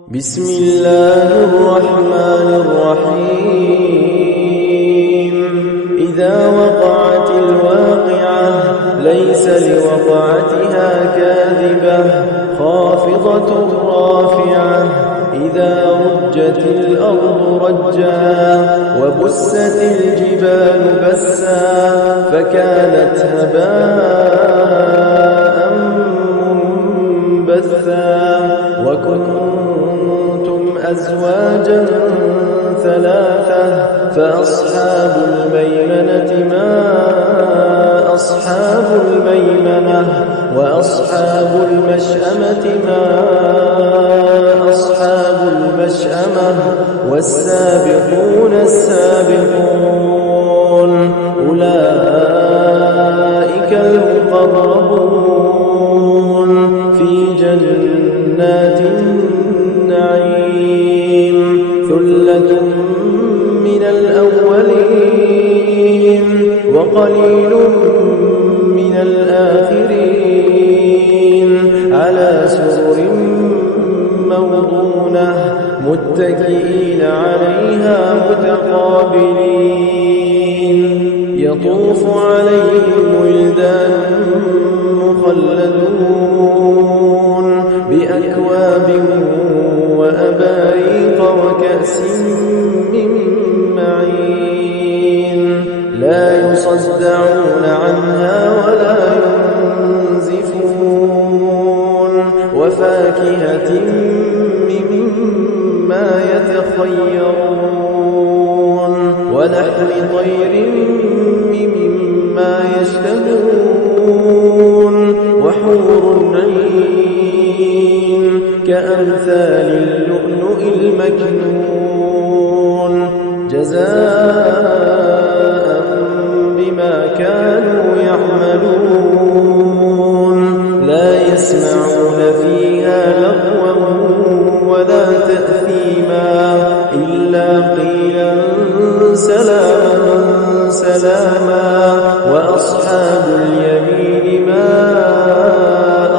بسم الله الرحمن الرحيم إذا وقعت الواقعة ليس لوقعتها كاذبة خافضة رافعة إذا رجت الأرض رجا وبست الجبال بسا فكانت هباء منبثا وكنتم أزواجا ثلاثة فأصحاب الميمنة ما أصحاب الميمنة وأصحاب المشأمة ما أصحاب المشأمة والسابقون السابقون أولئك المقربون في جنات النعيم ثلة من الأولين وقليل من الآخرين على سرر موضونة متكئين عليها متقابلين يطوف عليهم ولدان مخلدون بأكواب وأباريق وكأس من معين لا يصدعون عنها ولا ينزفون وفاكهة مما يتخيرون ولحم طير مما يشتهون وحور عين كأمثال اللؤلؤ المكنون جزاء بما كانوا يعملون لا يسمعون فيها لغوا ولا تأثيما إلا قيلا سلاما سلاما وأصحاب اليمين ما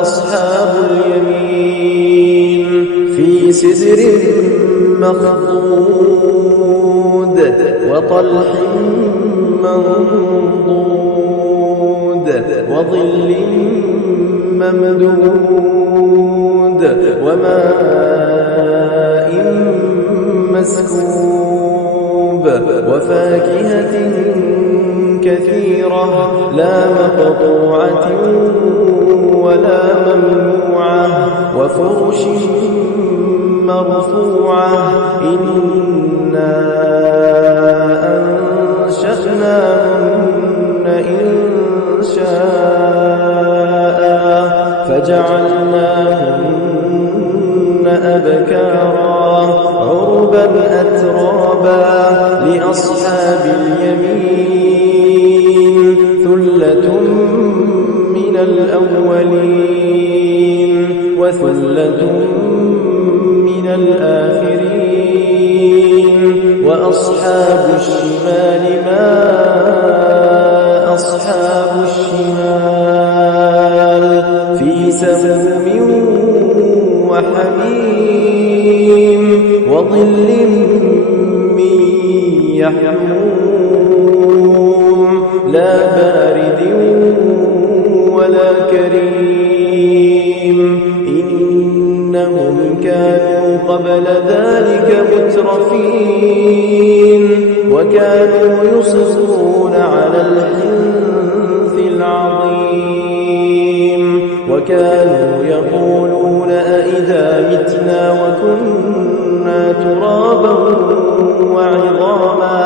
أصحاب اليمين في سدر مخضود وطلح منضود وظل ممدود وماء مسكوب وفاكهة كثيرة لا مقطوعة ولا ممنوعة وفرش مرفوعة إنا أنشأناهن إنشاء فجعلناهن أبكارا عربا أترابا لأصحاب اليمين ثلة من الأولين وثلة من الآخرين وأصحاب الشمال ما أصحاب الشمال في سموم وحميم وظل من يحموم لا بارد ولا كريم إنهم كانوا قبل ذلك مترفين وكانوا يصرون على الحنث العظيم وكانوا يقولون أئذا متنا وكنا ترابا وعظاما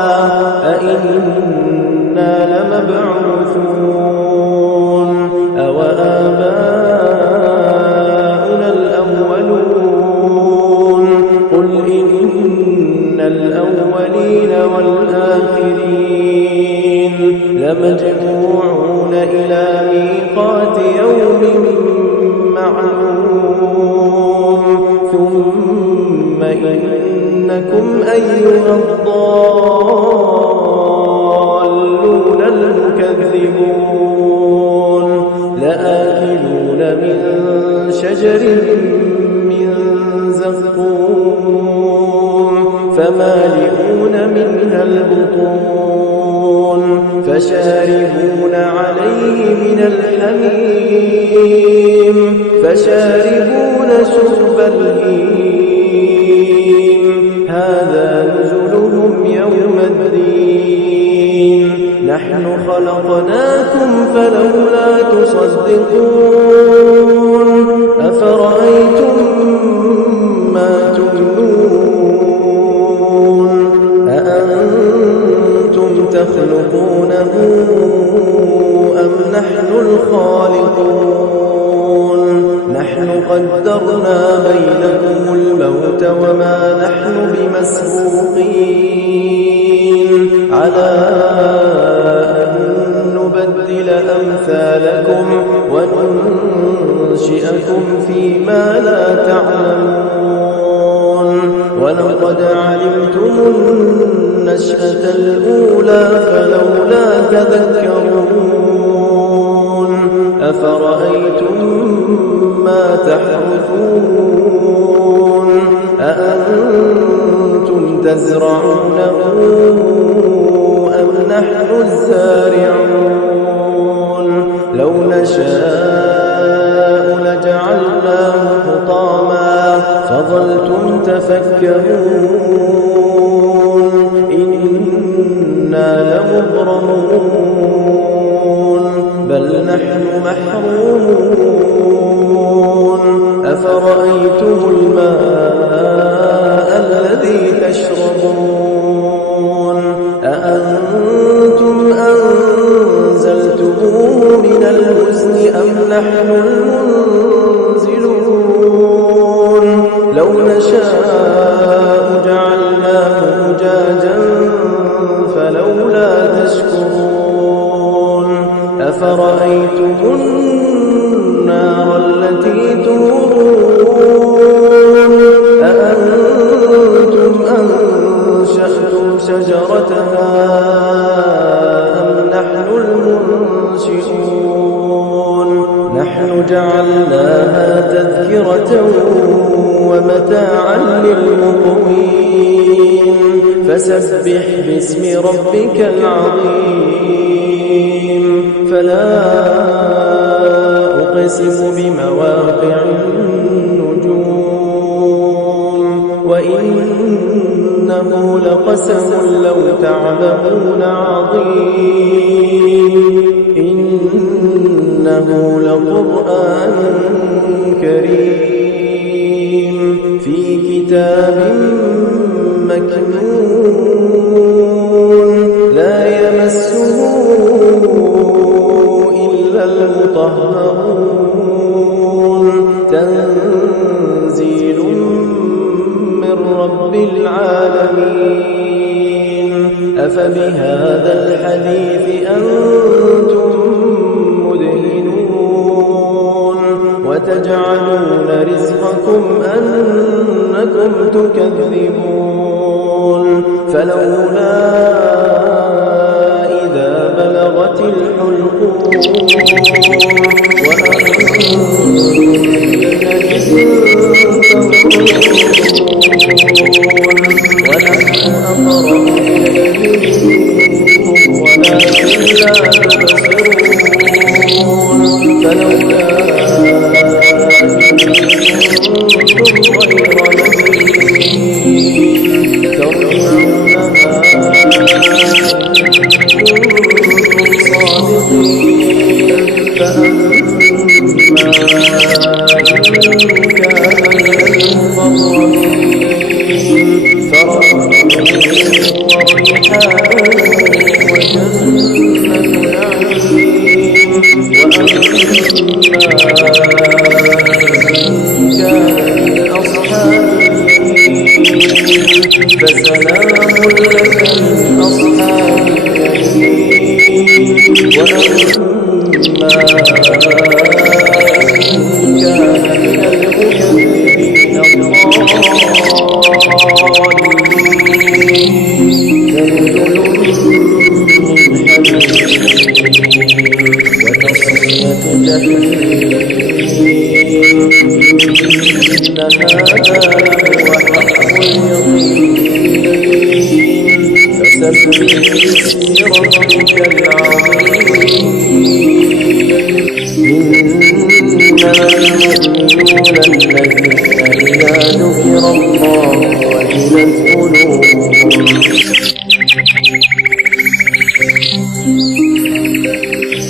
أئنا لمبعوثون أوآباؤنا الأولون قل إن الأولين والآخرين لمجموعون إلى ميقات يوم معلوم ثم إنكم أيها الضالون المكذبون لآكلون من شجر من زقوم فمالئون منها البطون فشاربون عليه من الحميم فشاربون شرب الهيم هذا نزلهم يوم الدين نحن خلقناكم فلولا تصدقون أفرأيتم ما تمنون أأنتم تخلقونه أم نحن الخالقون نحن قدرنا بينكم الموت وما نحن بمسبوقين على أن نبدل أمثالكم وننشئكم فيما لا تعلمون ولقد علمتم النشأة الأولى فلولا تذكرون أفرأيتم ما تحرثون أأنتم تزرعونه أم نحن الزارعون لو نشاء لجعلناه حطاما فظلتم تفكرون إنا لمغرمون بل نحن محرومون أفرأيتم الماء الذي تشربون أأنتم أنزلتموه من المزن أم نحن المنزلون لو نشاء جعلناه أجاجا فلولا تشكرون أفرأيتم النار التي تورون أأنتم أنشأتم شجرتها أم نحن المنشئون نحن جعلناها تذكرة ومتاعا للمقوين فسبح باسم ربك العظيم فلا أقسم بمواقع النجوم وإنه لقسم لو تعلمون عظيم إنه لقرآن كريم في كتاب مكنون لا يمسه إلا المطهرون تنزيل من رب العالمين أفبهذا الحديث أنتم مدهنون وتجعلون رزقكم أنكم تكذبون فلولا إذا بلغت الحلقوم ونحن أقرب إليه منكم ولكن لا تبصرون فلولا إن هذا لهو حق اليقين فسبح باسم ربك العظيم إنما المؤمنون الذين إذا ذكر الله وجلت قلوبهم